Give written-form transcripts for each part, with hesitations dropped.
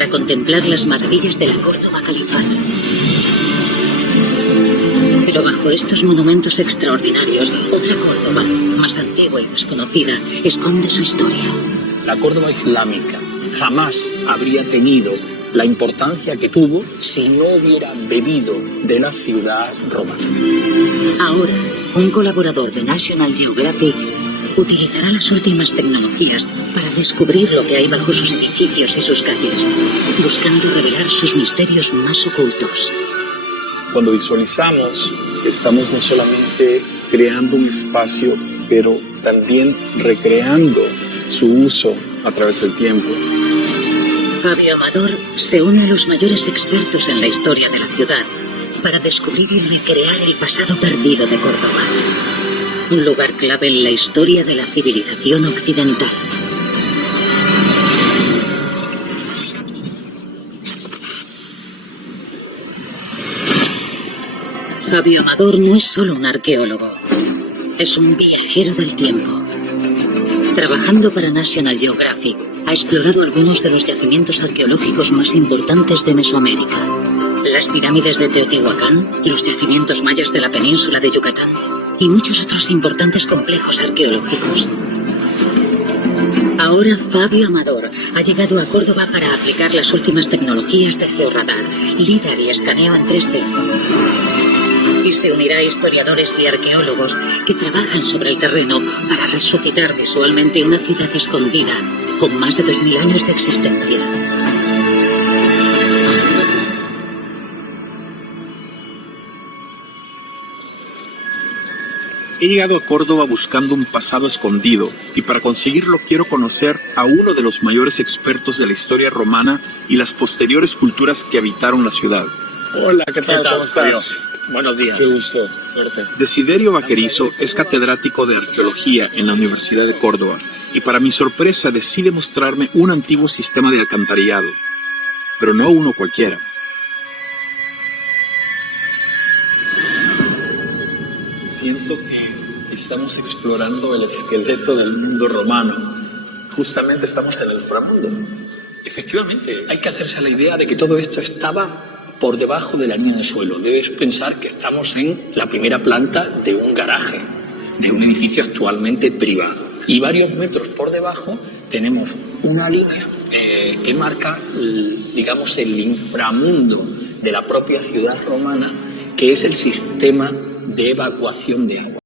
para contemplar las maravillas de la Córdoba califal. Pero bajo estos monumentos extraordinarios, otra Córdoba, más antigua y desconocida, esconde su historia. La Córdoba islámica jamás habría tenido la importancia que tuvo si no hubiera bebido de la ciudad romana. Ahora, un colaborador de National Geographic utilizará las últimas tecnologías para descubrir lo que hay bajo sus edificios y sus calles, buscando revelar sus misterios más ocultos. Cuando visualizamos, estamos no solamente creando un espacio, pero también recreando su uso a través del tiempo. Fabio Amador se une a los mayores expertos en la historia de la ciudad para descubrir y recrear el pasado perdido de Córdoba. Un lugar clave en la historia de la civilización occidental. Fabio Amador no es solo un arqueólogo, es un viajero del tiempo. Trabajando para National Geographic, ha explorado algunos de los yacimientos arqueológicos más importantes de Mesoamérica. Las pirámides de Teotihuacán, los yacimientos mayas de la península de Yucatán y muchos otros importantes complejos arqueológicos. Ahora Fabio Amador ha llegado a Córdoba para aplicar las últimas tecnologías de georradar, LIDAR y escaneo en 3D. Y se unirá a historiadores y arqueólogos que trabajan sobre el terreno para resucitar visualmente una ciudad escondida con más de 2000 años de existencia. He llegado a Córdoba buscando un pasado escondido y para conseguirlo quiero conocer a uno de los mayores expertos de la historia romana y las posteriores culturas que habitaron la ciudad. Hola, ¿qué tal? ¿Cómo estás? Buenos días. Qué gusto verte. Desiderio Vaquerizo es catedrático de arqueología en la Universidad de Córdoba y para mi sorpresa decide mostrarme un antiguo sistema de alcantarillado, pero no uno cualquiera. Siento que estamos explorando el esqueleto del mundo romano. Justamente estamos en el inframundo. Efectivamente, hay que hacerse a la idea de que todo esto estaba por debajo de la línea del suelo. Debes pensar que estamos en la primera planta de un garaje, de un edificio actualmente privado. Y varios metros por debajo tenemos una línea que marca, digamos, el inframundo de la propia ciudad romana, que es el sistema de evacuación de agua.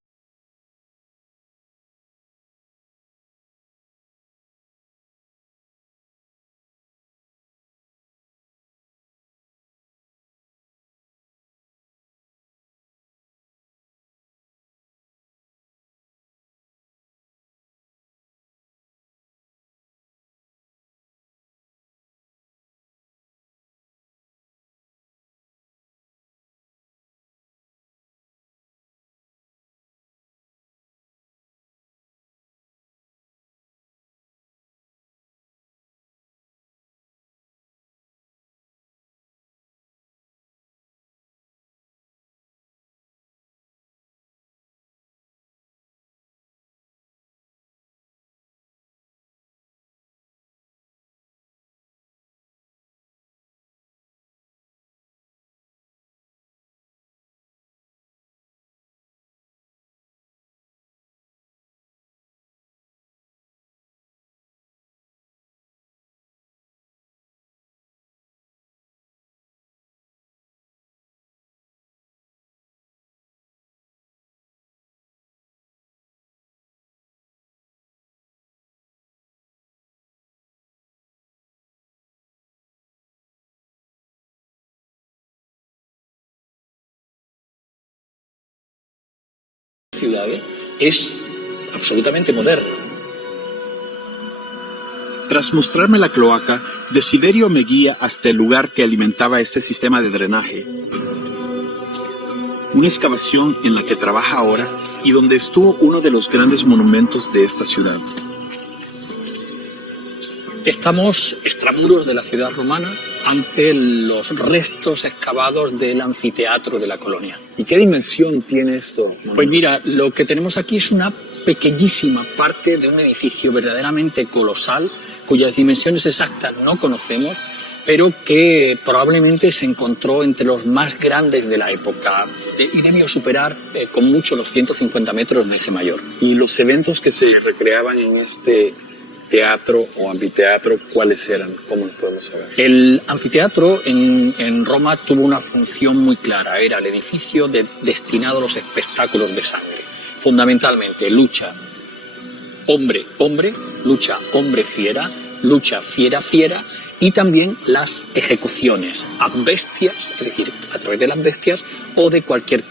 Ciudades es absolutamente moderno. Tras mostrarme la cloaca, Desiderio me guía hasta el lugar que alimentaba este sistema de drenaje. Una excavación en la que trabaja ahora y donde estuvo uno de los grandes monumentos de esta ciudad. Estamos extramuros de la ciudad romana ante los restos excavados del anfiteatro de la colonia. ¿Y qué dimensión tiene esto? Pues mira, lo que tenemos aquí es una pequeñísima parte de un edificio verdaderamente colosal, cuyas dimensiones exactas no conocemos, pero que probablemente se encontró entre los más grandes de la época y debió superar con mucho los 150 metros de eje mayor. ¿Y los eventos que se recreaban en este teatro o anfiteatro, cuáles eran? ¿Cómo lo podemos saber? El anfiteatro en Roma tuvo una función muy clara. Era el edificio destinado a los espectáculos de sangre. Fundamentalmente, lucha hombre-hombre, lucha hombre-fiera, lucha fiera-fiera, y también las ejecuciones a bestias, es decir, a través de las bestias o de cualquier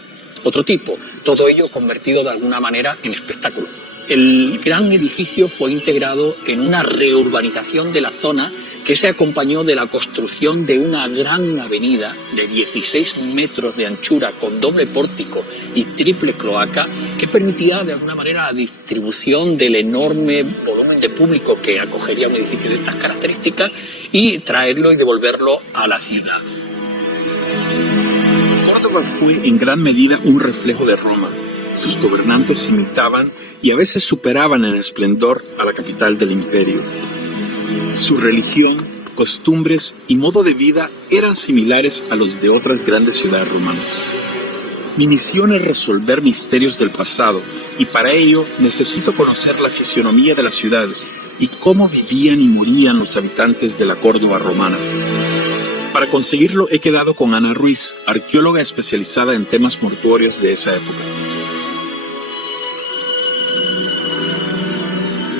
otro tipo. Todo ello convertido de alguna manera en espectáculo. El gran edificio fue integrado en una reurbanización de la zona que se acompañó de la construcción de una gran avenida de 16 metros de anchura con doble pórtico y triple cloaca que permitía de alguna manera la distribución del enorme volumen de público que acogería un edificio de estas características y traerlo y devolverlo a la ciudad. Córdoba fue en gran medida un reflejo de Roma. Sus gobernantes imitaban y a veces superaban en esplendor a la capital del imperio. Su religión, costumbres y modo de vida eran similares a los de otras grandes ciudades romanas. Mi misión es resolver misterios del pasado y para ello necesito conocer la fisionomía de la ciudad y cómo vivían y morían los habitantes de la Córdoba romana. Para conseguirlo he quedado con Ana Ruiz, arqueóloga especializada en temas mortuorios de esa época.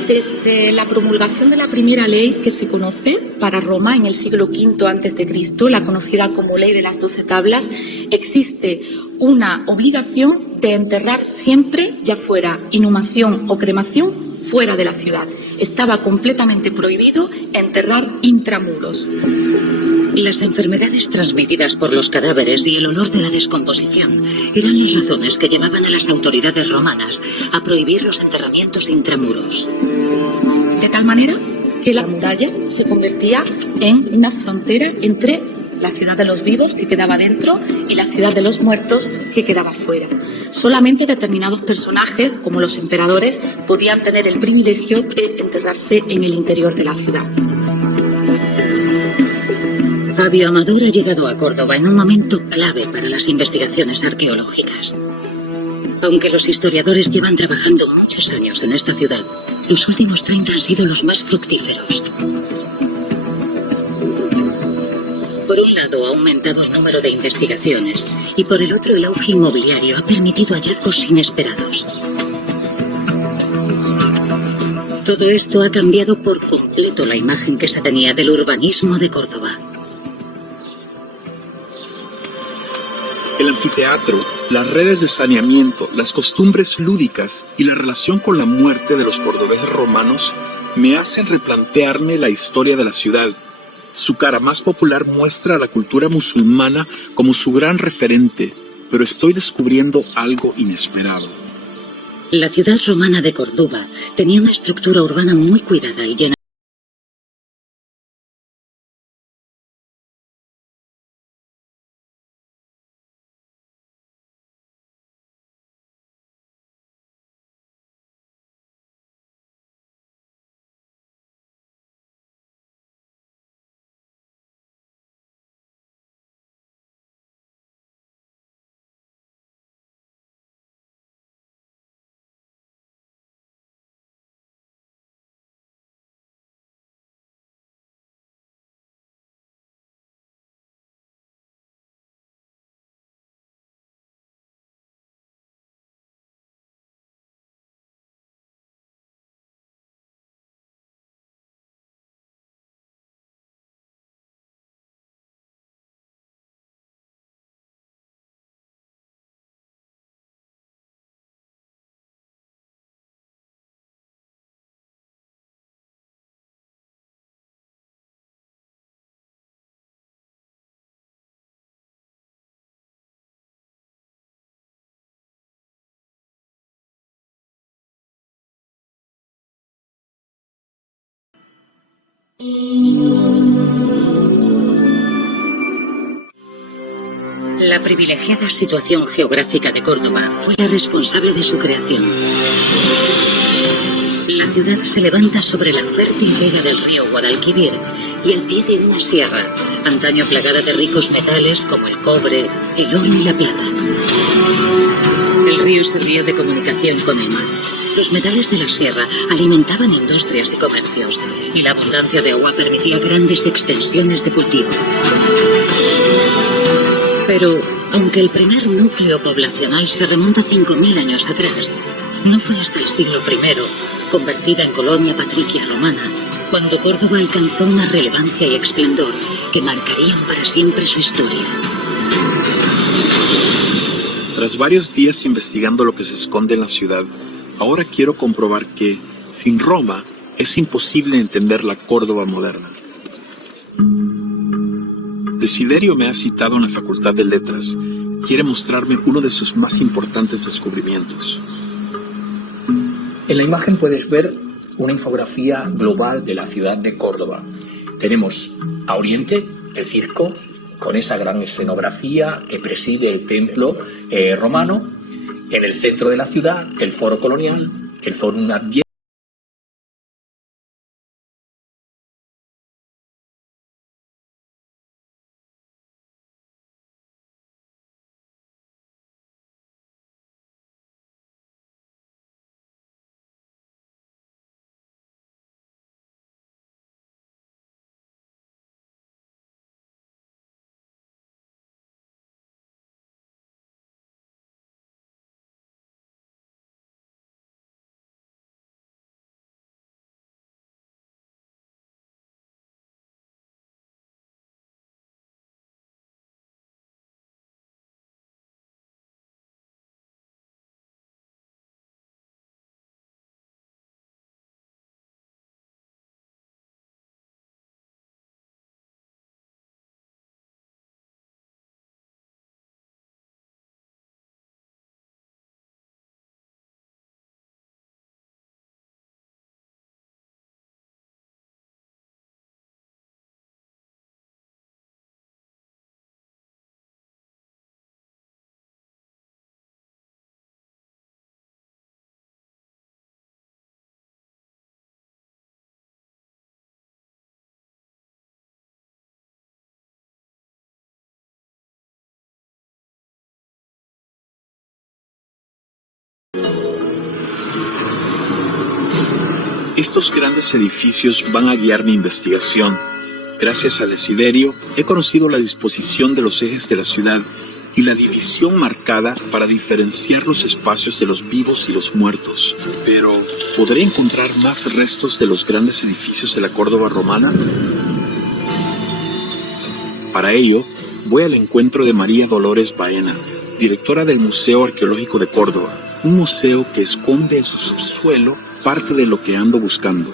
Desde la promulgación de la primera ley que se conoce para Roma en el siglo V a.C., la conocida como Ley de las 12 Tablas, existe una obligación de enterrar siempre, ya fuera inhumación o cremación, fuera de la ciudad. Estaba completamente prohibido enterrar intramuros. Las enfermedades transmitidas por los cadáveres y el olor de la descomposición eran las razones que llevaban a las autoridades romanas a prohibir los enterramientos intramuros. De tal manera que la muralla se convertía en una frontera entre la ciudad de los vivos, que quedaba dentro, y la ciudad de los muertos, que quedaba fuera. Solamente determinados personajes, como los emperadores, podían tener el privilegio de enterrarse en el interior de la ciudad. Fabio Amador ha llegado a Córdoba en un momento clave para las investigaciones arqueológicas. Aunque los historiadores llevan trabajando muchos años en esta ciudad, los últimos 30 han sido los más fructíferos. Por un lado ha aumentado el número de investigaciones y por el otro el auge inmobiliario ha permitido hallazgos inesperados. Todo esto ha cambiado por completo la imagen que se tenía del urbanismo de Córdoba. El anfiteatro, las redes de saneamiento, las costumbres lúdicas y la relación con la muerte de los cordobeses romanos me hacen replantearme la historia de la ciudad. Su cara más popular muestra a la cultura musulmana como su gran referente, pero estoy descubriendo algo inesperado. La ciudad romana de Córdoba tenía una estructura urbana muy cuidada y llena La privilegiada situación geográfica de Córdoba fue la responsable de su creación. La ciudad se levanta sobre la fértil vega del río Guadalquivir y al pie de una sierra, antaño plagada de ricos metales como el cobre, el oro y la plata. El río servía de comunicación con el mar. Los metales de la sierra alimentaban industrias y comercios, y la abundancia de agua permitía grandes extensiones de cultivo. Pero, aunque el primer núcleo poblacional se remonta 5.000 años atrás, no fue hasta el siglo I, convertida en colonia patricia romana, cuando Córdoba alcanzó una relevancia y esplendor que marcarían para siempre su historia. Tras varios días investigando lo que se esconde en la ciudad, ahora quiero comprobar que, sin Roma, es imposible entender la Córdoba moderna. Desiderio me ha citado en la Facultad de Letras. Quiere mostrarme uno de sus más importantes descubrimientos. En la imagen puedes ver una infografía global de la ciudad de Córdoba. Tenemos a oriente el circo, con esa gran escenografía que preside el templo romano. En el centro de la ciudad, el foro colonial, el Forum Adviento. Estos grandes edificios van a guiar mi investigación. Gracias a Desiderio, he conocido la disposición de los ejes de la ciudad y la división marcada para diferenciar los espacios de los vivos y los muertos. Pero, ¿podré encontrar más restos de los grandes edificios de la Córdoba romana? Para ello, voy al encuentro de María Dolores Baena, directora del Museo Arqueológico de Córdoba, un museo que esconde en su subsuelo parte de lo que ando buscando.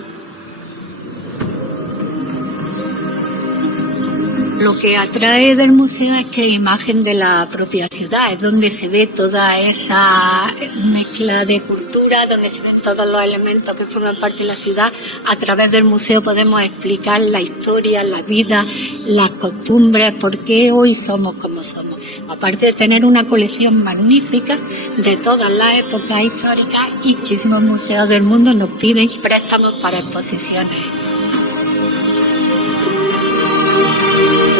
Lo que atrae del museo es que es imagen de la propia ciudad, es donde se ve toda esa mezcla de cultura, donde se ven todos los elementos que forman parte de la ciudad. A través del museo podemos explicar la historia, la vida, las costumbres, por qué hoy somos como somos. Aparte de tener una colección magnífica de todas las épocas históricas, y muchísimos museos del mundo nos piden préstamos para exposiciones.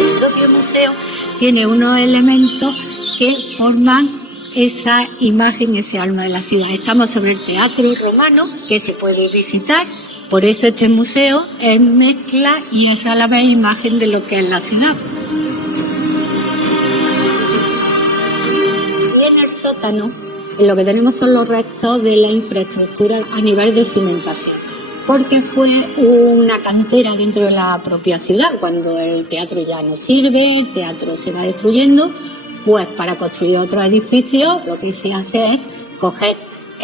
El propio museo tiene unos elementos que forman esa imagen, ese alma de la ciudad. Estamos sobre el teatro romano, que se puede visitar, por eso este museo es mezcla y es a la vez imagen de lo que es la ciudad. Y en el sótano, lo que tenemos son los restos de la infraestructura a nivel de cimentación, porque fue una cantera dentro de la propia ciudad. Cuando el teatro ya no sirve, el teatro se va destruyendo, pues para construir otro edificio lo que se hace es coger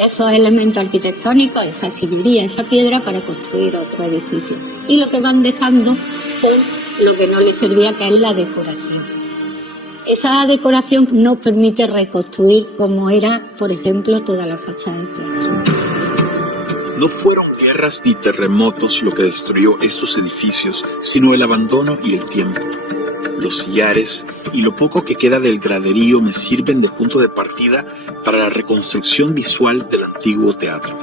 esos elementos arquitectónicos, esa sillería, esa piedra, para construir otro edificio. Y lo que van dejando son lo que no les servía, que es la decoración. Esa decoración nos permite reconstruir como era, por ejemplo, toda la fachada del teatro. No fueron guerras ni terremotos lo que destruyó estos edificios, sino el abandono y el tiempo. Los sillares y lo poco que queda del graderío me sirven de punto de partida para la reconstrucción visual del antiguo teatro.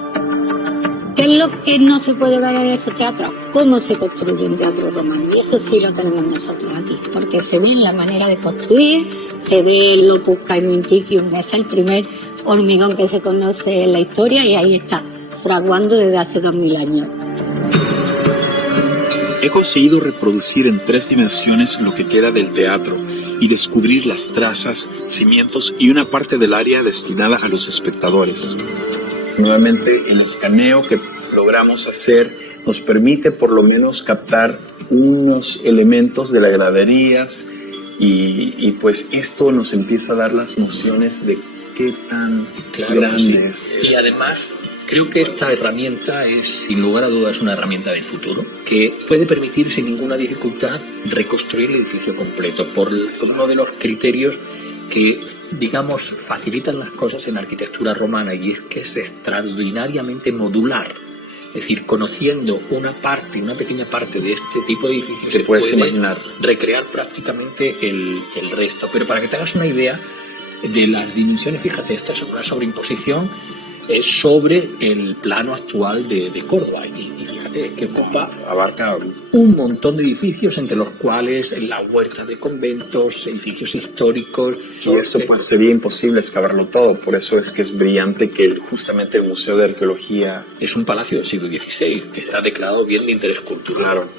¿Qué es lo que no se puede ver en ese teatro? ¿Cómo se construye un teatro romano? Y eso sí lo tenemos nosotros aquí, porque se ve la manera de construir, se ve el Opus Caementicium, que es el primer hormigón que se conoce en la historia, y ahí está, fraguando desde hace 2000 años. He conseguido reproducir en 3 dimensiones lo que queda del teatro y descubrir las trazas, cimientos y una parte del área destinada a los espectadores. Nuevamente, el escaneo que logramos hacer nos permite por lo menos captar unos elementos de las graderías y pues esto nos empieza a dar las nociones de qué tan grande es. Y además, creo que esta herramienta es, sin lugar a dudas, una herramienta de futuro que puede permitir sin ninguna dificultad reconstruir el edificio completo por uno de los criterios que, digamos, facilitan las cosas en la arquitectura romana, y es que es extraordinariamente modular. Es decir, conociendo una pequeña parte de este tipo de edificios, se puede imaginar recrear prácticamente el resto. Pero para que te hagas una idea de las dimensiones, fíjate, esta es una sobreimposición sobre el plano actual de Córdoba, y fíjate que abarca un montón de edificios, entre los cuales la huerta de conventos, edificios históricos. Y esto pues sería imposible excavarlo todo, por eso es que es brillante que justamente el Museo de Arqueología es un palacio del siglo XVI que está declarado bien de interés cultural. Claro.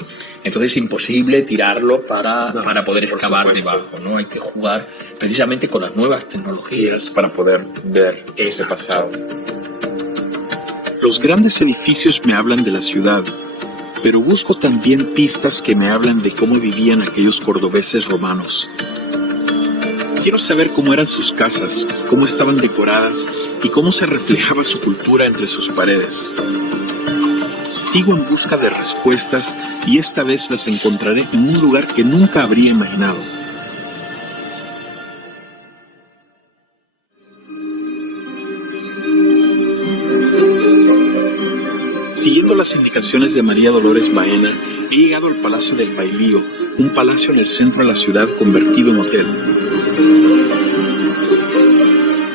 Entonces es imposible tirarlo para poder excavar debajo, ¿no? Hay que jugar precisamente con las nuevas tecnologías para poder ver ese pasado. Los grandes edificios me hablan de la ciudad, pero busco también pistas que me hablan de cómo vivían aquellos cordobeses romanos. Quiero saber cómo eran sus casas, cómo estaban decoradas y cómo se reflejaba su cultura entre sus paredes. Sigo en busca de respuestas y esta vez las encontraré en un lugar que nunca habría imaginado. Siguiendo las indicaciones de María Dolores Baena, he llegado al Palacio del Bailío, un palacio en el centro de la ciudad convertido en hotel.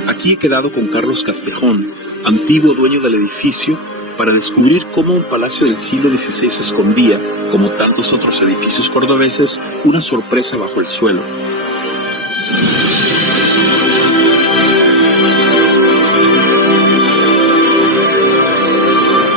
Aquí he quedado con Carlos Castejón, antiguo dueño del edificio, para descubrir cómo un palacio del siglo XVI escondía, como tantos otros edificios cordobeses, una sorpresa bajo el suelo.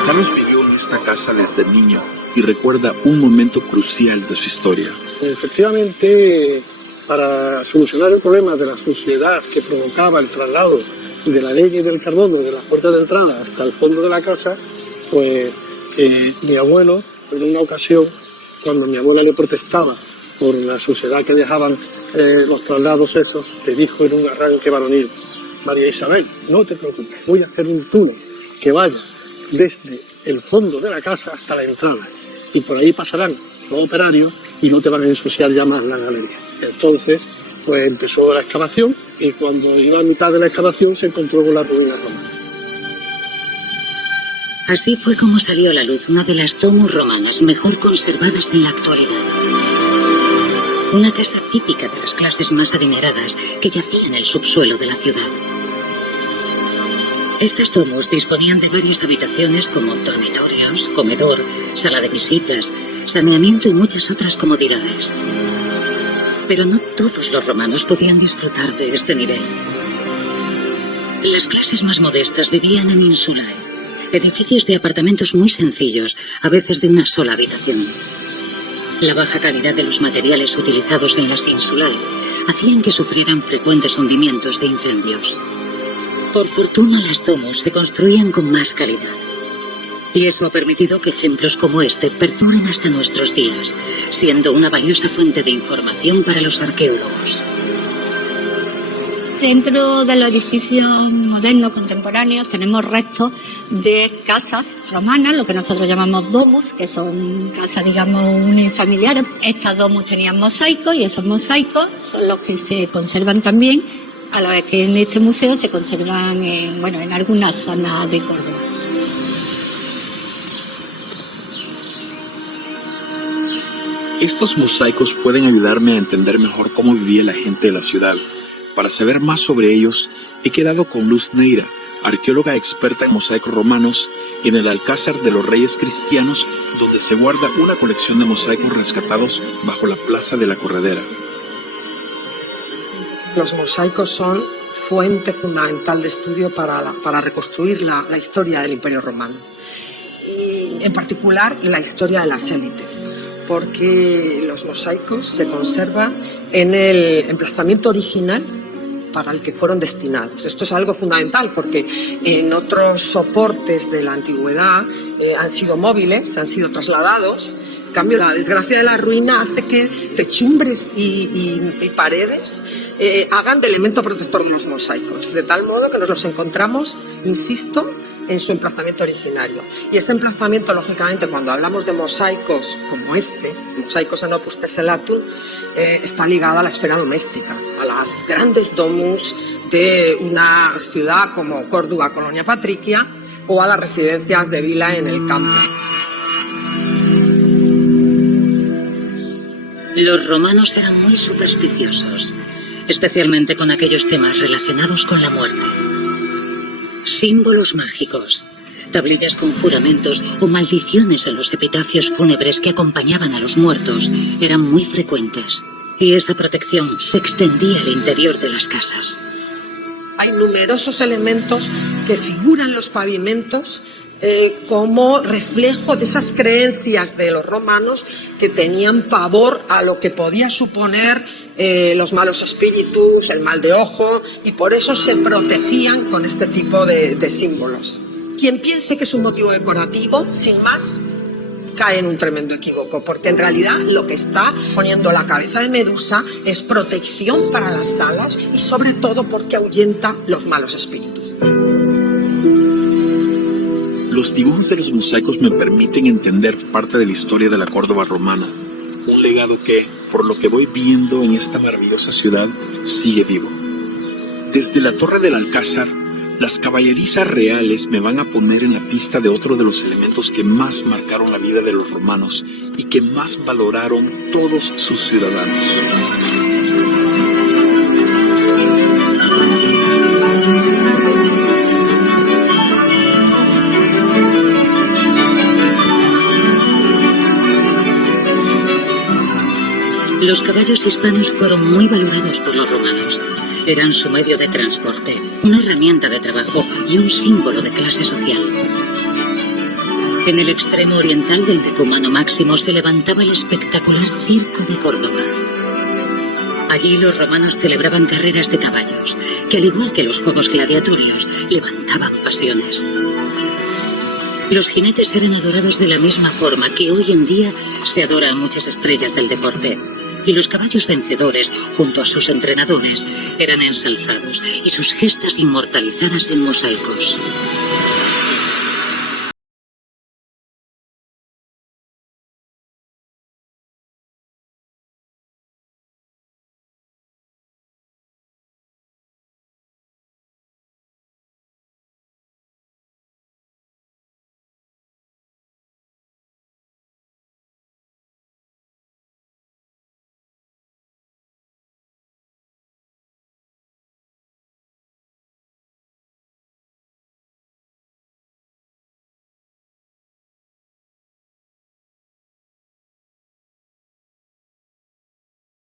Carlos vivió en esta casa desde niño y recuerda un momento crucial de su historia. Efectivamente, para solucionar el problema de la suciedad que provocaba el traslado de la leña y del carbón desde la puerta de entrada hasta el fondo de la casa, pues mi abuelo, en una ocasión, cuando mi abuela le protestaba por la suciedad que dejaban los traslados esos, le dijo en un arranque varonil: María Isabel, no te preocupes, voy a hacer un túnel que vaya desde el fondo de la casa hasta la entrada, y por ahí pasarán los operarios y no te van a ensuciar ya más la galería. Entonces, pues empezó la excavación, y cuando iba a mitad de la excavación se encontró con la ruina romana. Así fue como salió a la luz una de las domus romanas mejor conservadas en la actualidad. Una casa típica de las clases más adineradas que yacía en el subsuelo de la ciudad. Estas domus disponían de varias habitaciones como dormitorios, comedor, sala de visitas, saneamiento y muchas otras comodidades. Pero no todos los romanos podían disfrutar de este nivel. Las clases más modestas vivían en insulae, edificios de apartamentos muy sencillos, a veces de una sola habitación. La baja calidad de los materiales utilizados en las insulae hacían que sufrieran frecuentes hundimientos de incendios. Por fortuna, las domus se construían con más calidad. Y eso ha permitido que ejemplos como este perduren hasta nuestros días, siendo una valiosa fuente de información para los arqueólogos. Dentro de los edificios modernos, contemporáneos, tenemos restos de casas romanas, lo que nosotros llamamos domus, que son casas, digamos, unifamiliares. Estas domus tenían mosaicos y esos mosaicos son los que se conservan también, a la vez que en este museo se conservan en algunas zonas de Córdoba. Estos mosaicos pueden ayudarme a entender mejor cómo vivía la gente de la ciudad. Para saber más sobre ellos, he quedado con Luz Neira, arqueóloga experta en mosaicos romanos, y en el Alcázar de los Reyes Cristianos, donde se guarda una colección de mosaicos rescatados bajo la Plaza de la Corredera. Los mosaicos son fuente fundamental de estudio para reconstruir la historia del Imperio Romano. Y en particular la historia de las élites, porque los mosaicos se conservan en el emplazamiento original para el que fueron destinados. Esto es algo fundamental porque en otros soportes de la antigüedad han sido móviles, han sido trasladados. En cambio, la desgracia de la ruina hace que techumbres y paredes hagan de elemento protector de los mosaicos, de tal modo que nos los encontramos, insisto, en su emplazamiento originario. Y ese emplazamiento, lógicamente, cuando hablamos de mosaicos como este, mosaicos en opus tessellatum, está ligado a la esfera doméstica, a las grandes domus de una ciudad como Córdoba, Colonia Patricia, o a las residencias de vila en el campo. Los romanos eran muy supersticiosos, especialmente con aquellos temas relacionados con la muerte. Símbolos mágicos, tablillas con juramentos o maldiciones en los epitafios fúnebres que acompañaban a los muertos eran muy frecuentes, y esa protección se extendía al interior de las casas. Hay numerosos elementos que figuran en los pavimentos como reflejo de esas creencias de los romanos que tenían pavor a lo que podía suponer los malos espíritus, el mal de ojo, y por eso se protegían con este tipo de símbolos. Quien piense que es un motivo decorativo, sin más, cae en un tremendo equívoco, porque en realidad lo que está poniendo la cabeza de Medusa es protección para las salas y sobre todo porque ahuyenta los malos espíritus. Los dibujos de los mosaicos me permiten entender parte de la historia de la Córdoba romana, un legado que, por lo que voy viendo en esta maravillosa ciudad, sigue vivo. Desde la torre del Alcázar, las caballerizas reales me van a poner en la pista de otro de los elementos que más marcaron la vida de los romanos y que más valoraron todos sus ciudadanos. Los caballos hispanos fueron muy valorados por los romanos. Eran su medio de transporte, una herramienta de trabajo y un símbolo de clase social. En el extremo oriental del Decumano Máximo se levantaba el espectacular Circo de Córdoba. Allí los romanos celebraban carreras de caballos, que al igual que los juegos gladiatorios, levantaban pasiones. Los jinetes eran adorados de la misma forma que hoy en día se adora a muchas estrellas del deporte. Y los caballos vencedores, junto a sus entrenadores, eran ensalzados y sus gestas inmortalizadas en mosaicos.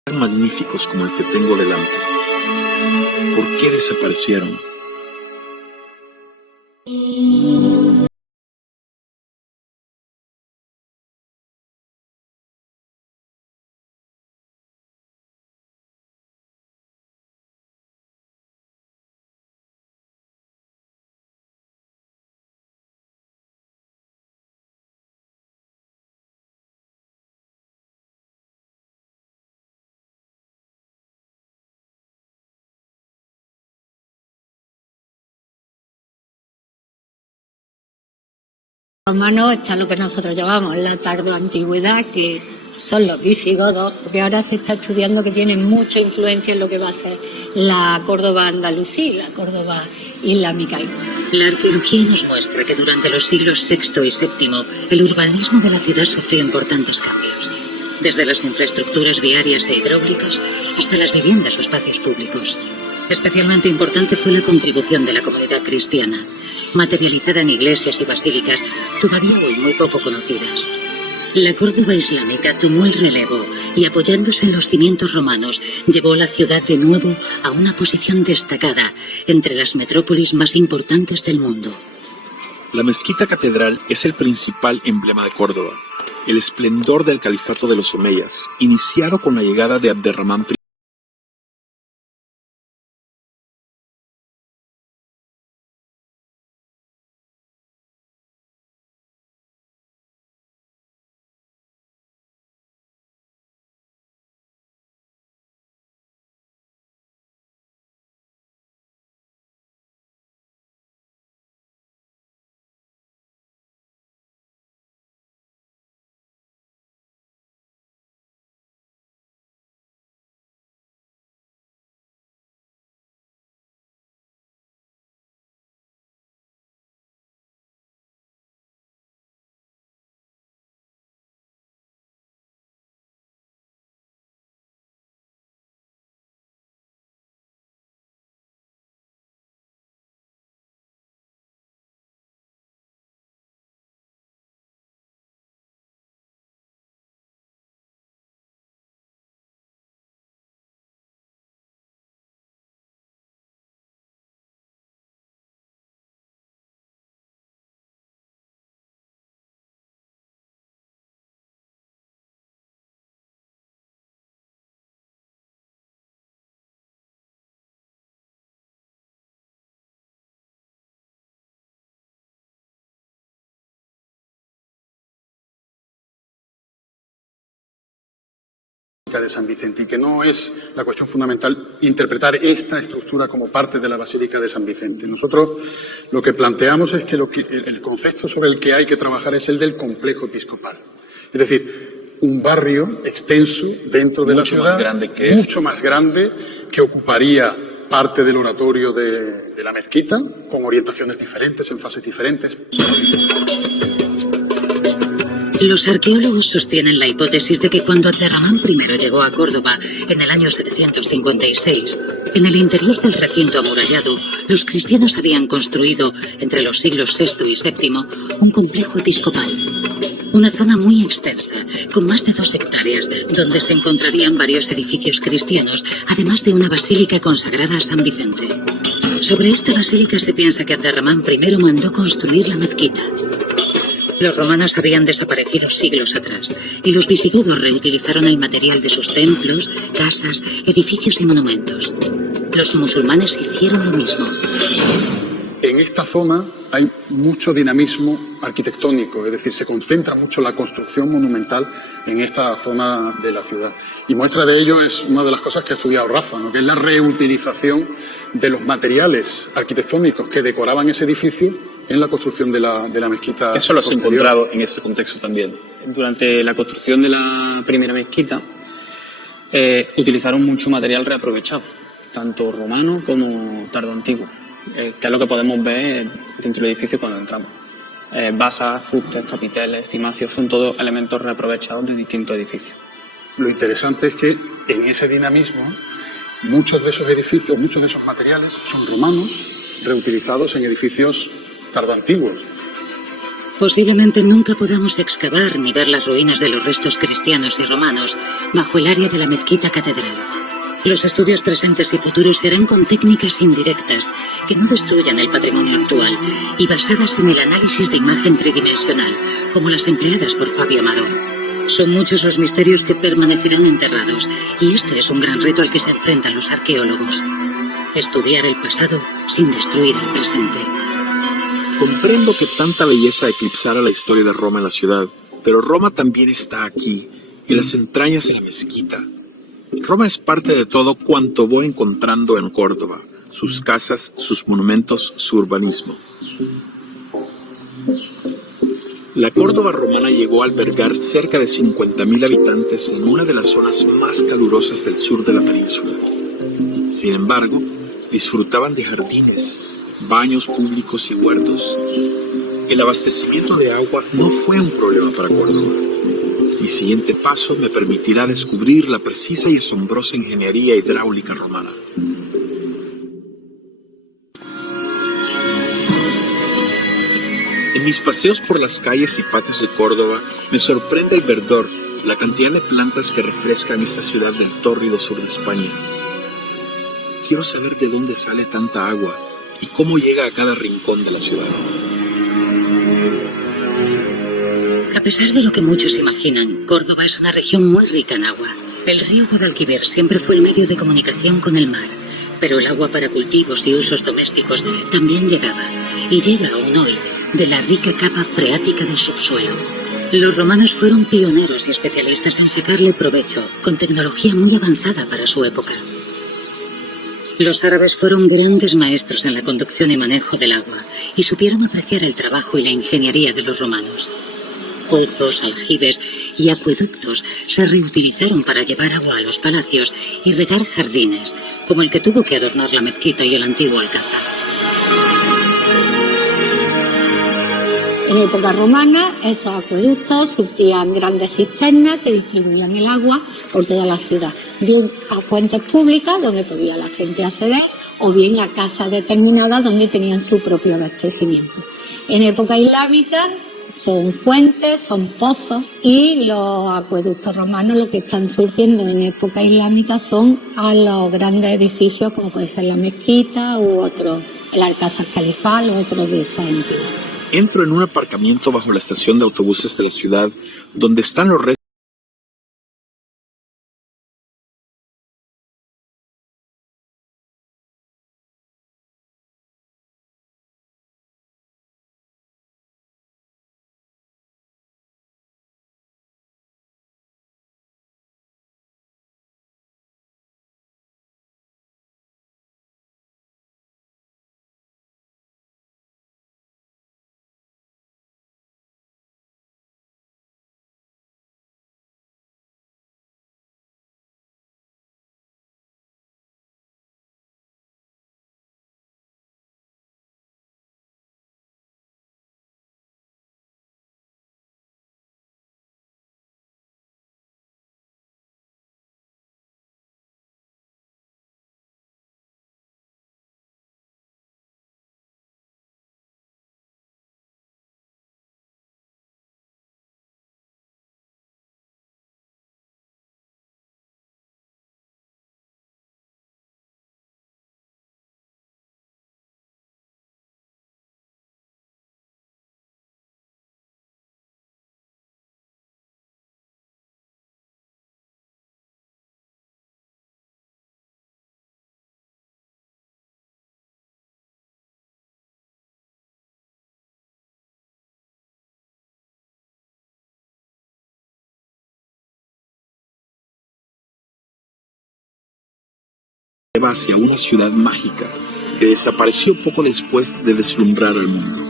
Tan magníficos como el que tengo delante. ¿Por qué desaparecieron? Romanos está lo que nosotros llamamos la tardoantigüedad, que son los visigodos, porque ahora se está estudiando que tienen mucha influencia en lo que va a ser la Córdoba andalusí, la Córdoba islámica. La arqueología nos muestra que durante los siglos VI y VII el urbanismo de la ciudad sufrió importantes cambios, desde las infraestructuras viarias e hidráulicas hasta las viviendas o espacios públicos. Especialmente importante fue la contribución de la comunidad cristiana, materializada en iglesias y basílicas todavía hoy muy poco conocidas. La Córdoba islámica tomó el relevo y, apoyándose en los cimientos romanos, llevó la ciudad de nuevo a una posición destacada entre las metrópolis más importantes del mundo. La mezquita catedral es el principal emblema de Córdoba, el esplendor del califato de los omeyas, iniciado con la llegada de Abderramán I. De San Vicente, y que no es la cuestión fundamental interpretar esta estructura como parte de la Basílica de San Vicente. Nosotros lo que planteamos es que el concepto sobre el que hay que trabajar es el del complejo episcopal. Es decir, un barrio extenso dentro de la ciudad, mucho más grande, que ocuparía parte del oratorio de la mezquita, con orientaciones diferentes, en fases diferentes. Los arqueólogos sostienen la hipótesis de que cuando Abderramán I llegó a Córdoba en el año 756, en el interior del recinto amurallado, los cristianos habían construido, entre los siglos VI y VII, un complejo episcopal. Una zona muy extensa, con más de 2 hectáreas, donde se encontrarían varios edificios cristianos, además de una basílica consagrada a San Vicente. Sobre esta basílica se piensa que Abderramán I mandó construir la mezquita. Los romanos habían desaparecido siglos atrás y los visigodos reutilizaron el material de sus templos, casas, edificios y monumentos. Los musulmanes hicieron lo mismo. En esta zona hay mucho dinamismo arquitectónico, es decir, se concentra mucho la construcción monumental en esta zona de la ciudad. Y muestra de ello es una de las cosas que ha estudiado Rafa, ¿no?, que es la reutilización de los materiales arquitectónicos que decoraban ese edificio en la construcción de la mezquita. Eso lo has encontrado en ese contexto también. Durante la construcción de la primera mezquita utilizaron mucho material reaprovechado, tanto romano como tardoantiguo, que es lo que podemos ver dentro del edificio cuando entramos. Basas, fustes, capiteles, cimacios, son todos elementos reaprovechados de distintos edificios. Lo interesante es que en ese dinamismo muchos de esos edificios, muchos de esos materiales son romanos reutilizados en edificios tardoantiguos. Posiblemente nunca podamos excavar ni ver las ruinas de los restos cristianos y romanos bajo el área de la mezquita catedral. Los estudios presentes y futuros serán con técnicas indirectas que no destruyan el patrimonio actual y basadas en el análisis de imagen tridimensional, como las empleadas por Fabio Amador. Son muchos los misterios que permanecerán enterrados y este es un gran reto al que se enfrentan los arqueólogos. Estudiar el pasado sin destruir el presente. Comprendo que tanta belleza eclipsara la historia de Roma en la ciudad, pero Roma también está aquí, en las entrañas de la mezquita. Roma es parte de todo cuanto voy encontrando en Córdoba, sus casas, sus monumentos, su urbanismo. La Córdoba romana llegó a albergar cerca de 50.000 habitantes en una de las zonas más calurosas del sur de la península. Sin embargo, disfrutaban de jardines, baños públicos y huertos. El abastecimiento de agua no fue un problema para Córdoba. Mi siguiente paso me permitirá descubrir la precisa y asombrosa ingeniería hidráulica romana. mis paseos por las calles y patios de Córdoba me sorprende el verdor, la cantidad de plantas que refrescan esta ciudad del tórrido sur de España. Quiero saber de dónde sale tanta agua y cómo llega a cada rincón de la ciudad. A pesar de lo que muchos imaginan, Córdoba es una región muy rica en agua. El río Guadalquivir siempre fue el medio de comunicación con el mar, pero el agua para cultivos y usos domésticos también llegaba, y llega aún hoy, de la rica capa freática del subsuelo. Los romanos fueron pioneros y especialistas en sacarle provecho, con tecnología muy avanzada para su época. Los árabes fueron grandes maestros en la conducción y manejo del agua, y supieron apreciar el trabajo y la ingeniería de los romanos. Pozos, aljibes y acueductos se reutilizaron para llevar agua a los palacios y regar jardines, como el que tuvo que adornar la mezquita y el antiguo alcázar. En época romana, esos acueductos surtían grandes cisternas que distribuían el agua por toda la ciudad, bien a fuentes públicas donde podía la gente acceder, o bien a casas determinadas donde tenían su propio abastecimiento. En época islámica son fuentes, son pozos, y los acueductos romanos lo que están surtiendo en época islámica son a los grandes edificios como puede ser la mezquita u otro, el alcázar califal o otros de esa entidad. Entro en un aparcamiento bajo la estación de autobuses de la ciudad, donde están los restos lleva hacia una ciudad mágica que desapareció poco después de deslumbrar al mundo.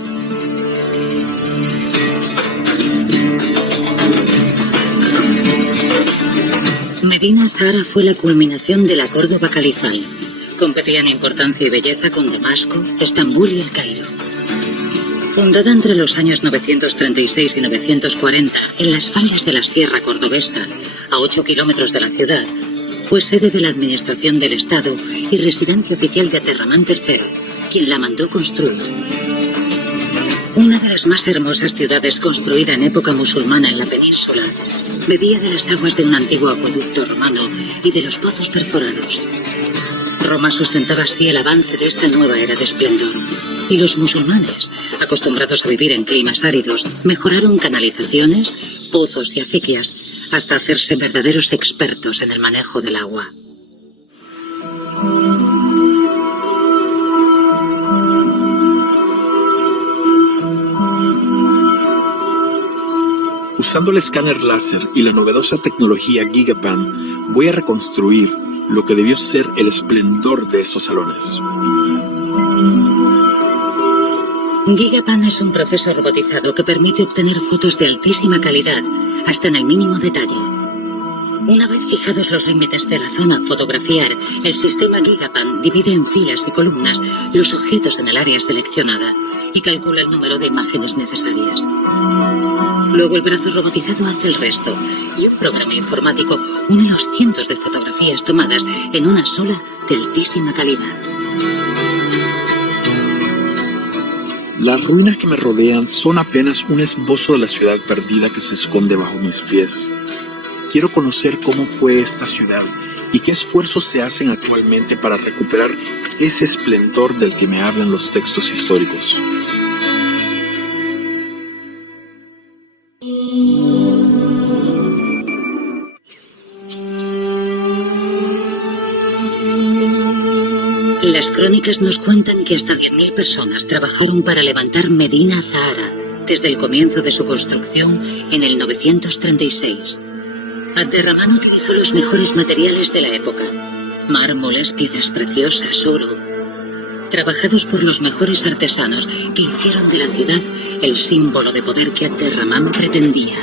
Medina Zahara fue la culminación de la Córdoba califal. Competía en importancia y belleza con Damasco, Estambul y El Cairo. Fundada entre los años 936 y 940 en las faldas de la Sierra Cordobesa, a 8 kilómetros de la ciudad, fue sede de la administración del Estado y residencia oficial de Aterramán III, quien la mandó construir. Una de las más hermosas ciudades construida en época musulmana en la península, bebía de las aguas de un antiguo acueducto romano y de los pozos perforados. Roma sustentaba así el avance de esta nueva era de esplendor, y los musulmanes, acostumbrados a vivir en climas áridos, mejoraron canalizaciones, pozos y acequias, hasta hacerse verdaderos expertos en el manejo del agua. Usando el escáner láser y la novedosa tecnología Gigapan, voy a reconstruir lo que debió ser el esplendor de estos salones. Gigapan es un proceso robotizado que permite obtener fotos de altísima calidad, hasta en el mínimo detalle. Una vez fijados los límites de la zona a fotografiar, el sistema Gigapan divide en filas y columnas los objetos en el área seleccionada y calcula el número de imágenes necesarias. Luego el brazo robotizado hace el resto y un programa informático une los cientos de fotografías tomadas en una sola de altísima calidad. Las ruinas que me rodean son apenas un esbozo de la ciudad perdida que se esconde bajo mis pies. Quiero conocer cómo fue esta ciudad y qué esfuerzos se hacen actualmente para recuperar ese esplendor del que me hablan los textos históricos. Las crónicas nos cuentan que hasta 10.000 personas trabajaron para levantar Medina Azahara desde el comienzo de su construcción en el 936. Abderramán utilizó los mejores materiales de la época: mármoles, piezas preciosas, oro, trabajados por los mejores artesanos que hicieron de la ciudad el símbolo de poder que Abderramán pretendía.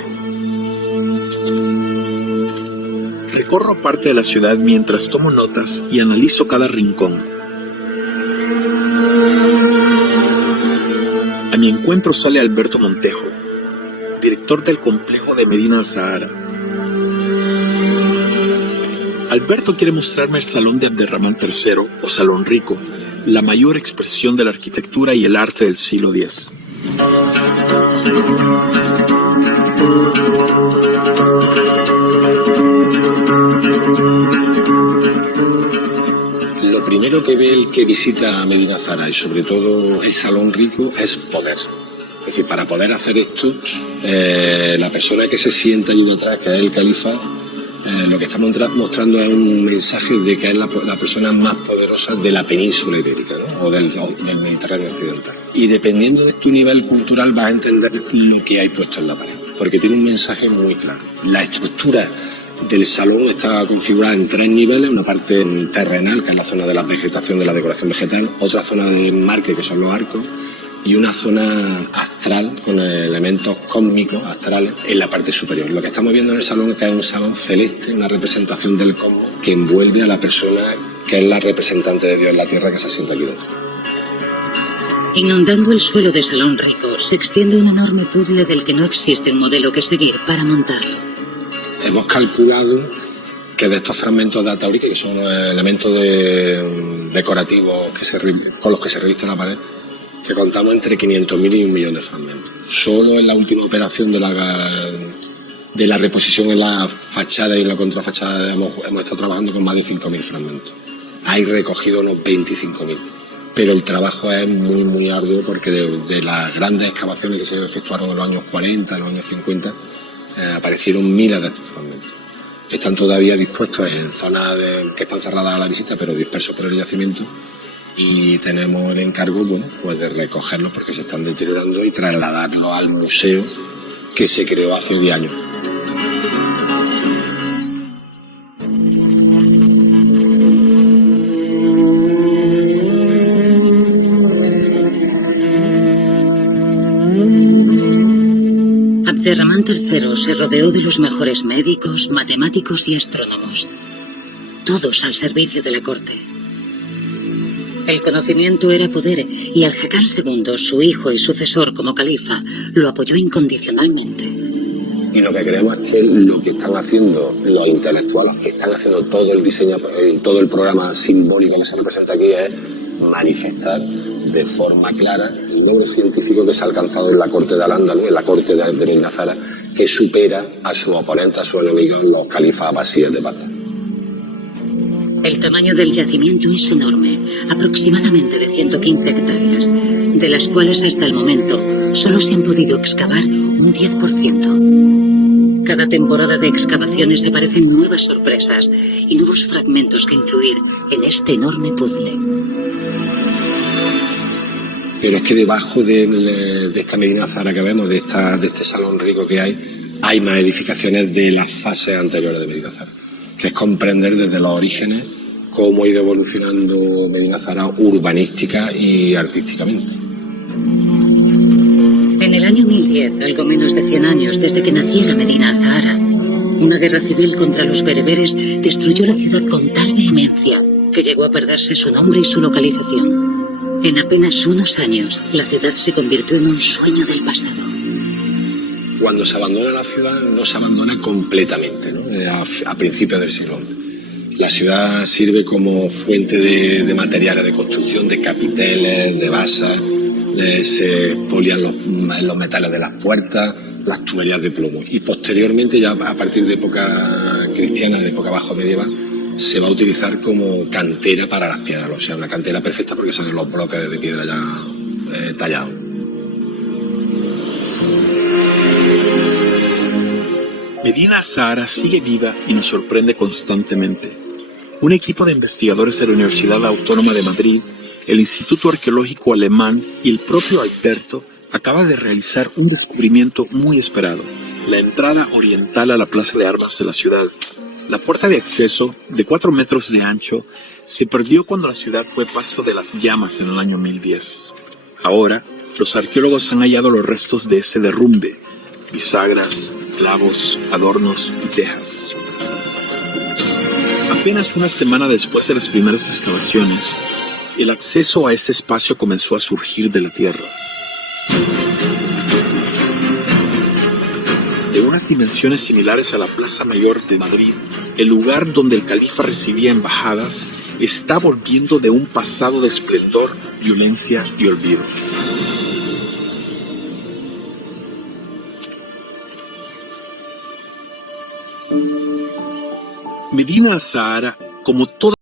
Recorro parte de la ciudad mientras tomo notas y analizo cada rincón. A mi encuentro sale Alberto Montejo, director del complejo de Medina Azahara. Alberto quiere mostrarme el Salón de Abderramán III, o Salón Rico, la mayor expresión de la arquitectura y el arte del siglo X. Lo primero que ve el que visita Medina Azahara, y sobre todo el Salón Rico, es poder. Es decir, para poder hacer esto, la persona que se sienta allí detrás, que es el califa, lo que está mostrando es un mensaje de que es la persona más poderosa de la península ibérica, ¿no? o del Mediterráneo occidental. Y dependiendo de tu nivel cultural vas a entender lo que hay puesto en la pared, porque tiene un mensaje muy claro. La estructura del salón está configurada en 3 niveles: una parte terrenal, que es la zona de la vegetación, de la decoración vegetal; otra zona de enmarque, que son los arcos; y una zona astral con elementos cósmicos astrales en la parte superior. Lo que estamos viendo en el salón es que es un salón celeste, una representación del cosmos que envuelve a la persona que es la representante de Dios en la tierra, que se sienta aquí dentro. Inundando el suelo de Salón Rico se extiende un enorme puzzle del que no existe un modelo que seguir para montarlo. Hemos calculado que de estos fragmentos de ataurique, que son elementos decorativos con los que se reviste la pared, que contamos entre 500.000 y 1 millón de fragmentos. Solo en la última operación de la reposición en la fachada y en la contrafachada hemos estado trabajando con más de 5.000 fragmentos. Hay recogido unos 25.000. Pero el trabajo es muy, muy arduo, porque de las grandes excavaciones que se efectuaron en los años 40, en los años 50, aparecieron miles de estos fragmentos. Están todavía dispuestos en zonas que están cerradas a la visita, pero dispersos por el yacimiento. Y tenemos el encargo, pues de recogerlos, porque se están deteriorando, y trasladarlos al museo que se creó hace 10 años. Abderramán III se rodeó de los mejores médicos, matemáticos y astrónomos, todos al servicio de la corte. El conocimiento era poder, y Al-Hakam II, su hijo y sucesor como califa, lo apoyó incondicionalmente. Y lo que creemos es que lo que están haciendo los intelectuales, que están haciendo todo el diseño, todo el programa simbólico que se representa aquí, es manifestar de forma clara el logro científico que se ha alcanzado en la corte de Al-Ándalus, en la corte de Medina Azahara, que supera a sus oponentes, a sus enemigos, los califas abasíes de Bagdad. El tamaño del yacimiento es enorme, aproximadamente de 115 hectáreas, de las cuales hasta el momento solo se han podido excavar un 10%. Cada temporada de excavaciones aparecen nuevas sorpresas y nuevos fragmentos que incluir en este enorme puzzle. Pero es que debajo de esta Medina Azahara que vemos, de este salón rico que hay más edificaciones de las fases anteriores de Medina Azahara, que es comprender desde los orígenes cómo ha ido evolucionando Medina Azahara urbanística y artísticamente. En el año 1010, algo menos de 100 años desde que naciera Medina Azahara, una guerra civil contra los bereberes destruyó la ciudad con tal vehemencia que llegó a perderse su nombre y su localización. En apenas unos años, la ciudad se convirtió en un sueño del pasado. Cuando se abandona la ciudad, no se abandona completamente, ¿no? A principios del siglo XI. La ciudad sirve como fuente de materiales de construcción, de capiteles, de basas, se expolian los metales de las puertas, las tuberías de plomo. Y posteriormente, ya a partir de época cristiana, de época bajo medieval, se va a utilizar como cantera para las piedras. O sea, una cantera perfecta porque salen los bloques de piedra ya tallados. Medina Azahara sigue viva y nos sorprende constantemente. Un equipo de investigadores de la Universidad Autónoma de Madrid, el Instituto Arqueológico Alemán y el propio Alberto acaba de realizar un descubrimiento muy esperado: la entrada oriental a la Plaza de Armas de la ciudad. La puerta de acceso, de 4 metros de ancho, se perdió cuando la ciudad fue pasto de las llamas en el año 1010. Ahora, los arqueólogos han hallado los restos de ese derrumbe: bisagras, clavos, adornos y tejas. Apenas una semana después de las primeras excavaciones, el acceso a este espacio comenzó a surgir de la tierra. De unas dimensiones similares a la Plaza Mayor de Madrid, el lugar donde el califa recibía embajadas está volviendo de un pasado de esplendor, violencia y olvido. Medina Azahara, como toda